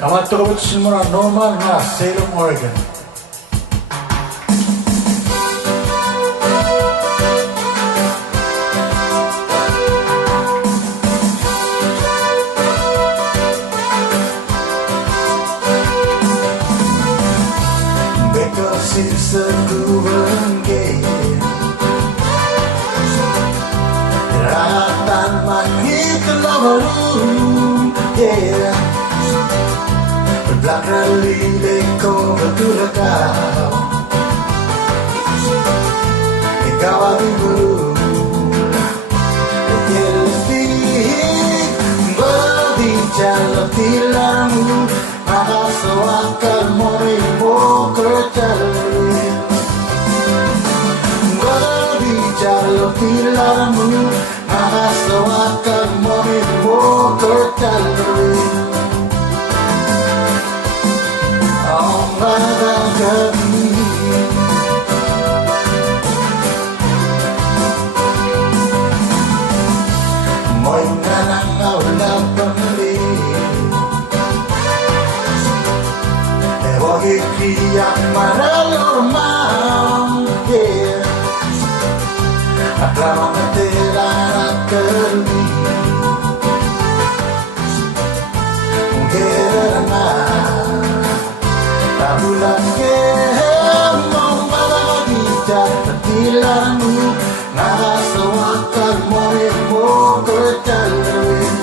아마토가 질문한 노만 하 세일럼 오레곤 Because it's a proven game Rahatan makita baru yeah Berbelakang lilik kau betul kau Ikaw ang ibu Yelik berbicara tilamu Makasawakan morimu kerjali Berbicara tilamu Makasawakan morimu kerjali Kami Mo'y nanangaw na pangali Ewa hikriyak manalormang Yeah At lamang natira na kalbi Kera na Bulan kemong balabita Tilamu Nakasawakan morimu kerjalawin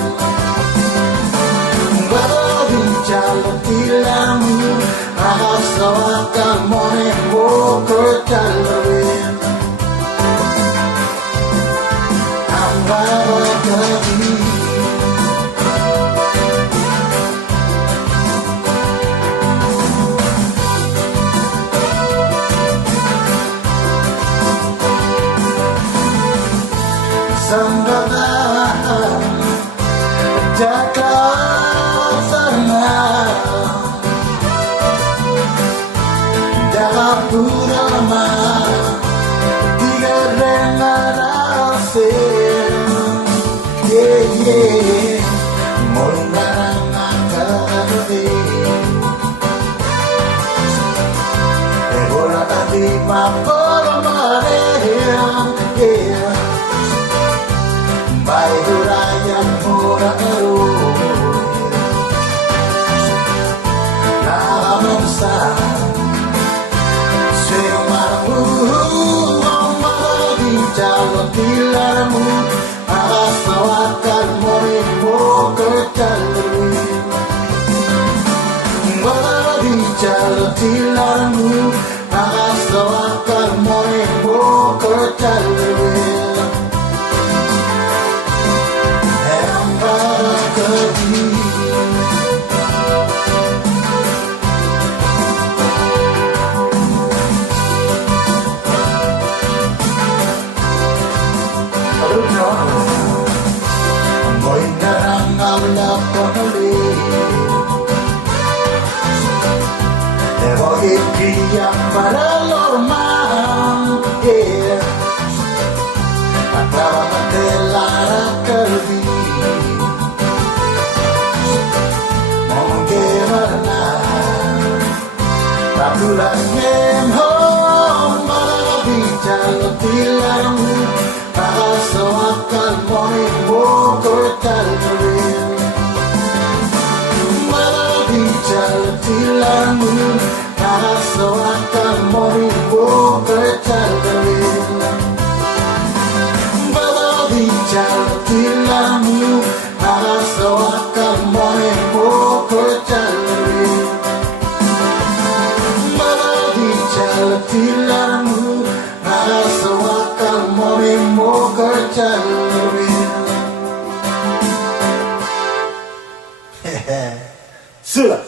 Balabita Tilamu Nakasawakan morimu kerjalawin Ang babagami Sambatan Jakarta Dapurama Tiga rengarase Yeah, yeah Mongarang angkari Ebola tadi mapormare Yeah Bay durayan mura ero Naman sa Sa'yo maramu Ang malabijalo tilamu Makasawakan mo rin mo kerjalawin Malabijalo tilamu Makasawakan mo rin mo kerjalawin Mo'y narangaw na panali Ewa hikriyak manalormang Yeah At lamang natila na kalbi Bulan ngemhong Malabijalo tilamu Makasawakan morimu kerjalawin Malabijalo tilamu Makasawakan morimu kerjalawin Malabijalo tilamu Makasawakan morimu kerjalawin Tilamu Nakasawakan morimu kerjalawin Hehe Sudah